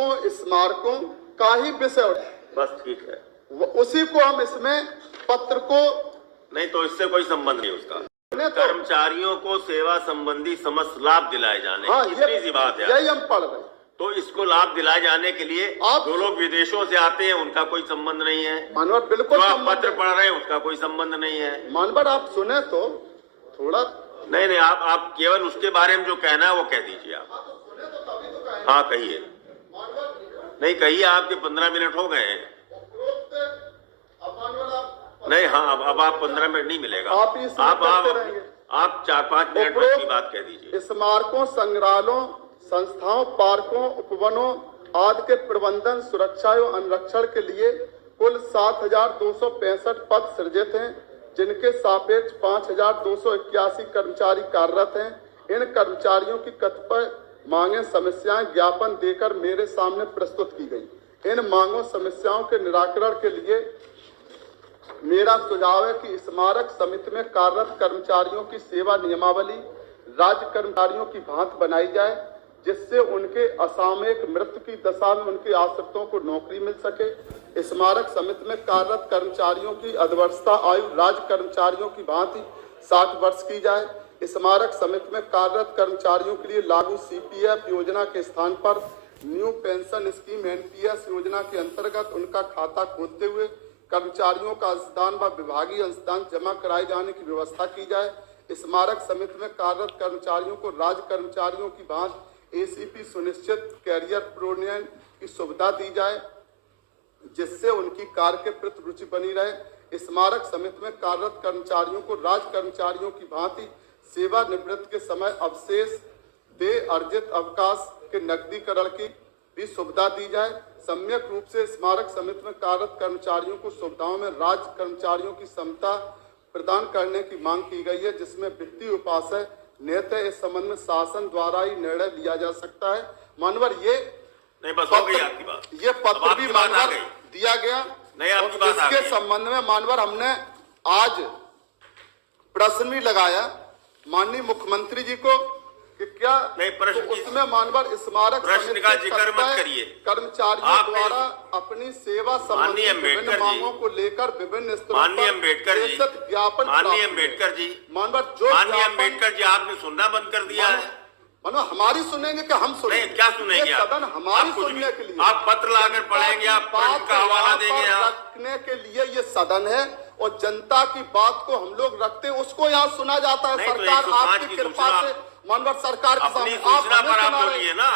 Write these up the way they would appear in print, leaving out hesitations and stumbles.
सड़कों स्मारकों का ही विषय, बस ठीक है, उसी को हम इसमें पत्र को नहीं तो इससे कोई संबंध नहीं उसका। कर्मचारियों को सेवा संबंधी समस्त लाभ दिलाए जाने, इतनी सी बात है, यही हम पढ़ रहे हैं। तो इसको लाभ दिलाए जाने के लिए जो लोग विदेशों से आते हैं उनका कोई संबंध नहीं है। मानवर बिल्कुल जो आप पत्र पढ़ रहे हैं उसका कोई संबंध नहीं है। मानवर आप सुने तो थोड़ा नहीं, आप केवल उसके बारे में जो कहना है वो कह दीजिए आप। हाँ कहिए, नहीं कहिए, आपके 15 मिनट हो गए हैं। नहीं, हाँ अब आप 15 मिनट नहीं मिलेगा, आप 4-5 मिनट की बात कह ददीजिए। स्मारकों, संग्रहालयों, संस्थाओं, पार्कों, उपवनों आदि के प्रबंधन, सुरक्षा एवं अनुरक्षण के लिए कुल 7,265 पद सृजित हैं, जिनके सापेक्ष 5,281 कर्मचारी कार्यरत हैं। इन कर्मचारियों की कतिपय मांगे समस्याएं ज्ञापन देकर मेरे सामने प्रस्तुत की गई। इन मांगों समस्याओं के निराकरण के लिए मेरा सुझाव है कि स्मारक समिति में कार्यरत कर्मचारियों की सेवा नियमावली राज्य कर्मचारियों की भांति बनाई जाए, जिससे उनके असामयिक मृत्यु की दशा में उनके आश्रितों को नौकरी मिल सके। स्मारक समिति में कार्यरत कर्मचारियों की अध्यवस्था आयु राज्य कर्मचारियों की भांति 60 वर्ष की जाए। स्मारक समिति में कार्यरत कर्मचारियों के लिए लागू CPF योजना के स्थान पर न्यू पेंशन स्कीम NPS योजना के अंतर्गत उनका खाता खोलते हुए कर्मचारियों का अंशदान व विभागीय अंशदान जमा कराए जाने की व्यवस्था की जाए। स्मारक समिति में कार्यरत कर्मचारियों को राज्य कर्मचारियों की भांति ACP सुनिश्चित कैरियर प्रोन्नयन की सुविधा दी जाए, जिससे उनकी कार्य के प्रति रुचि बनी रहे। स्मारक समिति में कार्यरत कर्मचारियों को राज्य कर्मचारियों की भांति सेवा निवृत्ति के समय अवशेष दे अर्जित अवकाश के नकदीकरण की भी सुविधा दी जाए। सम्यक रूप से स्मारक समिति में कार्यरत कर्मचारियों को सुविधाओं में राज्य कर्मचारियों की समता प्रदान करने की मांग की गई है, जिसमें वित्तीय उपाय नियत है। इस संबंध में शासन द्वारा ही निर्णय लिया जा सकता है। मानवर ये नहीं, बस हो गई आपकी बात। ये पत्र भी मानवर दिया गया नहीं, आपकी बात इसके संबंध में मानवर हमने आज प्रश्न भी लगाया माननीय मुख्यमंत्री जी को कि क्या नहीं प्रश्न तो उसमें मानवर स्मारक प्रश्न का जिक्र मत करिए। कर्मचारियों द्वारा अपनी सेवा संबंधी विभिन्न मांगों को लेकर विभिन्न माननीय अम्बेडकर जी मानवर जो माननीय अम्बेडकर जी आपने सुनना बंद कर दिया है। मानो हमारी सुनेंगे कि हम सुनेंगे? क्या सुनेंगे? सदन हमारी सुनने के लिए आप पत्र लाकर पढ़ेंगे, आप प्रश्न का हवाला देंगे। रखने के लिए ये सदन है और जनता की बात को हम लोग रखते हैं, उसको यहाँ सुना जाता है। सरकार आपकी कृपा से मानवर सरकार के सामने आप ना,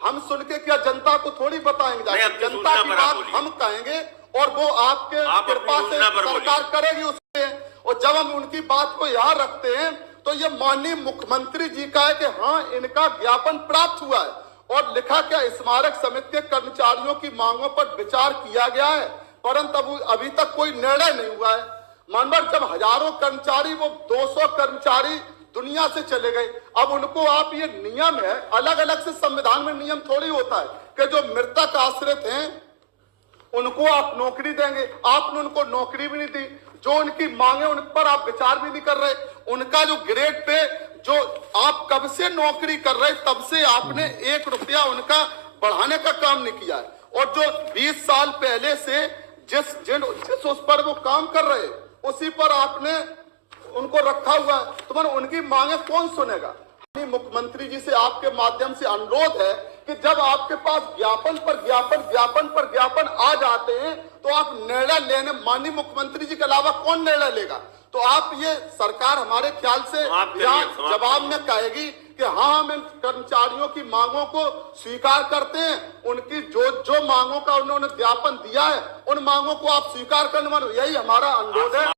हम सुन के क्या जनता को थोड़ी बताएंगे? जनता की बात हम कहेंगे और वो आपके कृपा से सरकार करेगी उसके। और जब हम उनकी बात को यहाँ रखते हैं तो ये माननीय मुख्यमंत्री जी का है कि हाँ इनका ज्ञापन प्राप्त हुआ है और लिखा क्या स्मारक समिति के कर्मचारियों की मांगों पर विचार किया गया है, परंतु अभी तक कोई निर्णय नहीं हुआ है। मानवर जब हजारों कर्मचारी, वो 200 कर्मचारी दुनिया से चले गए, अब उनको आप ये नियम है, अलग अलग से संविधान में नियम थोड़ी होता है कि जो मृतक आश्रित हैं उनको आप नौकरी देंगे। आपने उनको नौकरी भी नहीं दी। जो उनकी मांगे उन पर आप विचार भी नहीं कर रहे। उनका जो ग्रेड पे जो आप कब से नौकरी कर रहे तब से आपने 1 रुपया उनका बढ़ाने का काम नहीं किया है। और जो 20 साल पहले से जिस उस पर वो काम कर रहे उसी पर आपने उनको रखा हुआ है, तो मैंने उनकी मांगे कौन सुनेगा? मुख्यमंत्री जी से आपके माध्यम से अनुरोध है कि जब आपके पास ज्ञापन पर ज्ञापन आ जाते हैं तो आप निर्णय लेने, माननीय मुख्यमंत्री जी के अलावा कौन निर्णय लेगा? तो आप ये सरकार हमारे ख्याल से जवाब में कहेगी कि हाँ हम इन कर्मचारियों की मांगों को स्वीकार करते हैं, उनकी जो मांगों का उन्होंने ज्ञापन दिया है उन मांगों को आप स्वीकार करने, यही हमारा अनुरोध है।